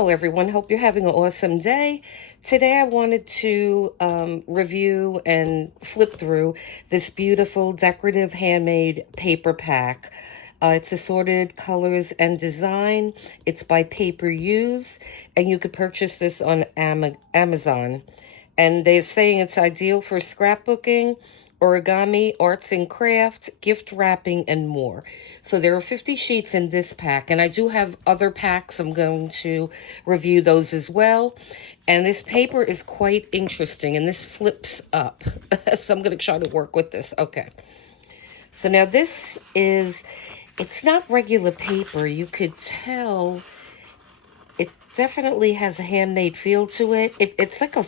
Hello everyone, hope you're having an awesome day. Today I wanted to review and flip through this beautiful decorative handmade paper pack. It's assorted colors and design. It's by Paperhues, and you could purchase this on Amazon. And they're saying it's ideal for scrapbooking, origami, arts and craft, gift wrapping, and more. So there are 50 sheets in this pack, and I do have other packs. I'm going to review those as well. And this paper is quite interesting, and this flips up. So I'm going to try to work with this. Okay. So now this is, it's not regular paper. You could tell it definitely has a handmade feel to it. It's like a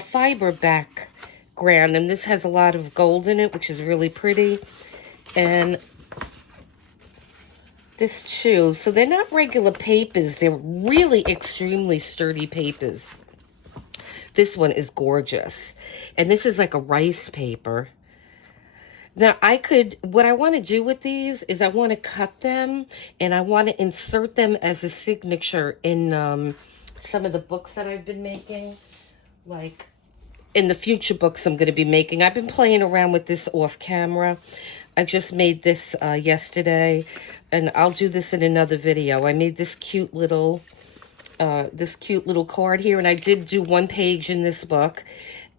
fiber background, and this has a lot of gold in it, which is really pretty. And this too. So they're not regular papers. They're really extremely sturdy papers. This one is gorgeous. And this is like a rice paper. Now, what I want to do with these is I want to cut them and I want to insert them as a signature in some of the books that I've been making. Like in the future books I'm going to be making. I've been playing around with this off camera. I just made this yesterday, and I'll do this in another video. I made this cute little card here, and I did do one page in this book.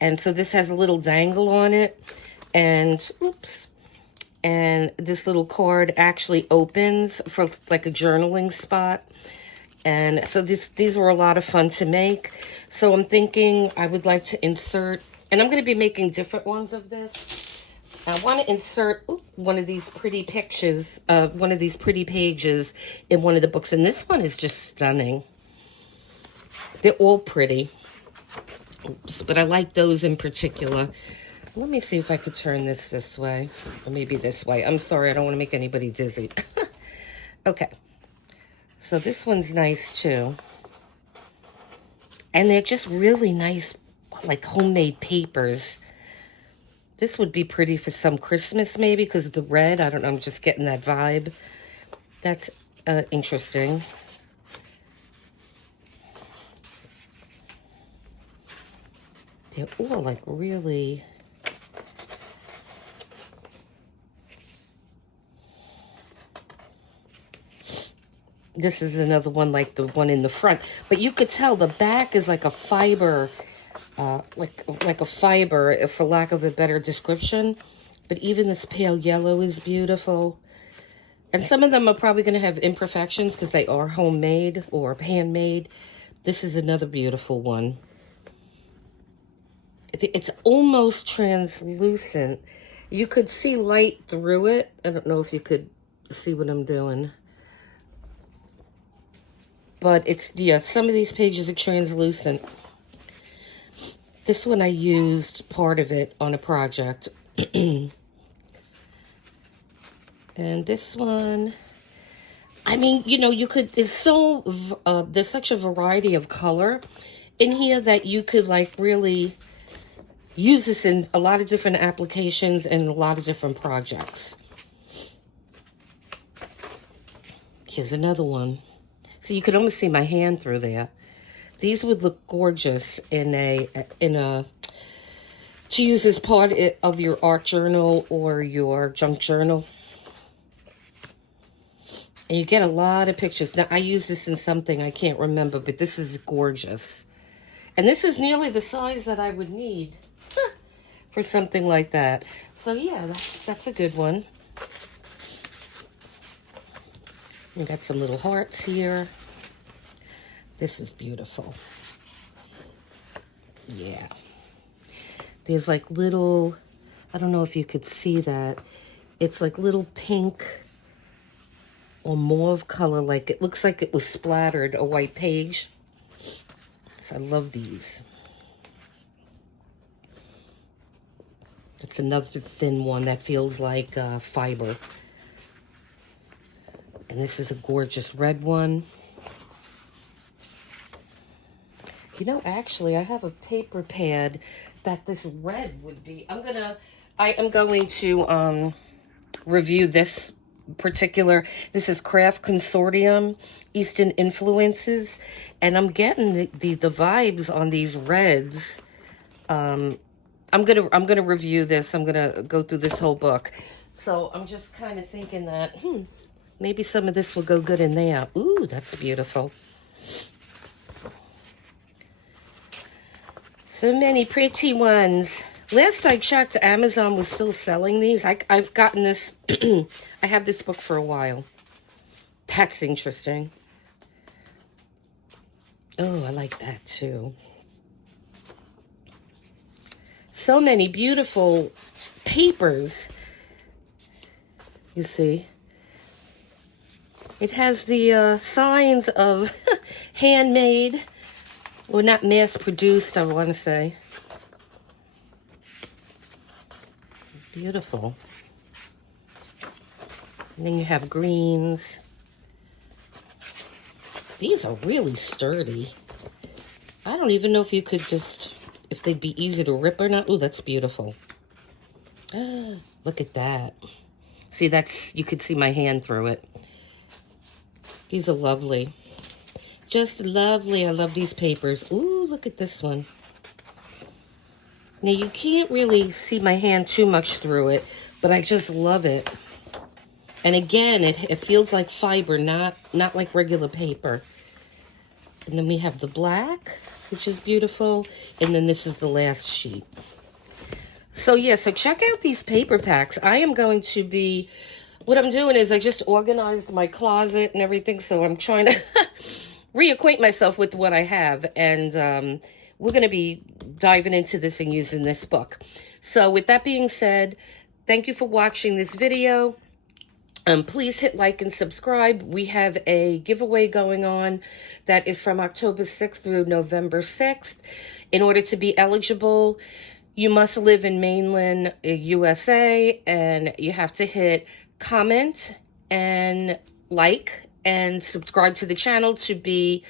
And so this has a little dangle on it, and oops. And this little card actually opens for like a journaling spot. And so these were a lot of fun to make. So I'm thinking I would like to insert, and I'm going to be making different ones of this. I want to insert one of these pretty pictures, one of these pretty pages in one of the books. And this one is just stunning. They're all pretty. Oops, but I like those in particular. Let me see if I could turn this way. Or maybe this way. I'm sorry, I don't want to make anybody dizzy. Okay. So this one's nice too. And they're just really nice, like homemade papers. This would be pretty for some Christmas maybe because of the red. I don't know, I'm just getting that vibe. That's interesting. They're all like really... This is another one like the one in the front. But you could tell the back is like a fiber, like a fiber, for lack of a better description. But even this pale yellow is beautiful. And some of them are probably going to have imperfections because they are homemade or handmade. This is another beautiful one. It's almost translucent. You could see light through it. I don't know if you could see what I'm doing. But it's, yeah, some of these pages are translucent. This one I used part of it on a project. And this one, I mean, you know, you could, there's such a variety of color in here that you could like really use this in a lot of different applications and a lot of different projects. Here's another one. So you could almost see my hand through there. These would look gorgeous to use as part of your art journal or your junk journal. And you get a lot of pictures. Now, I use this in something I can't remember, but this is gorgeous. And this is nearly the size that I would need for something like that. So yeah, that's a good one. We got some little hearts here. This is beautiful. Yeah. There's like little, I don't know if you could see that. It's like little pink or mauve color, like it looks like it was splattered a white page. So I love these. It's another thin one that feels like fiber. And this is a gorgeous red one. You know, actually, I have a paper pad that this red would be. I am going to review this particular. This is Craft Consortium, Eastern Influences, and I'm getting the vibes on these reds. I'm gonna review this. I'm gonna go through this whole book. So I'm just kind of thinking that maybe some of this will go good in there. Ooh, that's beautiful. So many pretty ones. Last I checked, Amazon was still selling these. I've gotten this. I have this book for a while. That's interesting. Oh, I like that too. So many beautiful papers. You see, it has the signs of handmade, or not mass-produced, I want to say. Beautiful. And then you have greens. These are really sturdy. I don't even know if you could just, if they'd be easy to rip or not. Oh, that's beautiful. Look at that. See, that's, you could see my hand through it. These are lovely. Just lovely. I love these papers. Ooh, look at this one. Now, you can't really see my hand too much through it, but I just love it. And again, it feels like fiber, not like regular paper. And then we have the black, which is beautiful. And then this is the last sheet. So yeah, so check out these paper packs. I am going to be, what I'm doing is I just organized my closet and everything. So I'm trying to reacquaint myself with what I have. And we're going to be diving into this and using this book. So with that being said, thank you for watching this video. Please hit like and subscribe. We have a giveaway going on that is from October 6th through November 6th. In order to be eligible, you must live in mainland USA, and you have to hit comment and like and subscribe to the channel to be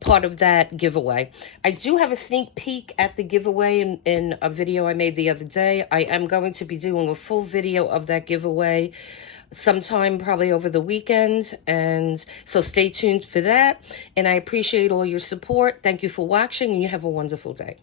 part of that giveaway. I do have a sneak peek at the giveaway in a video I made the other day. I am going to be doing a full video of that giveaway sometime probably over the weekend, and so stay tuned for that. And I appreciate all your support. Thank you for watching, and you have a wonderful day.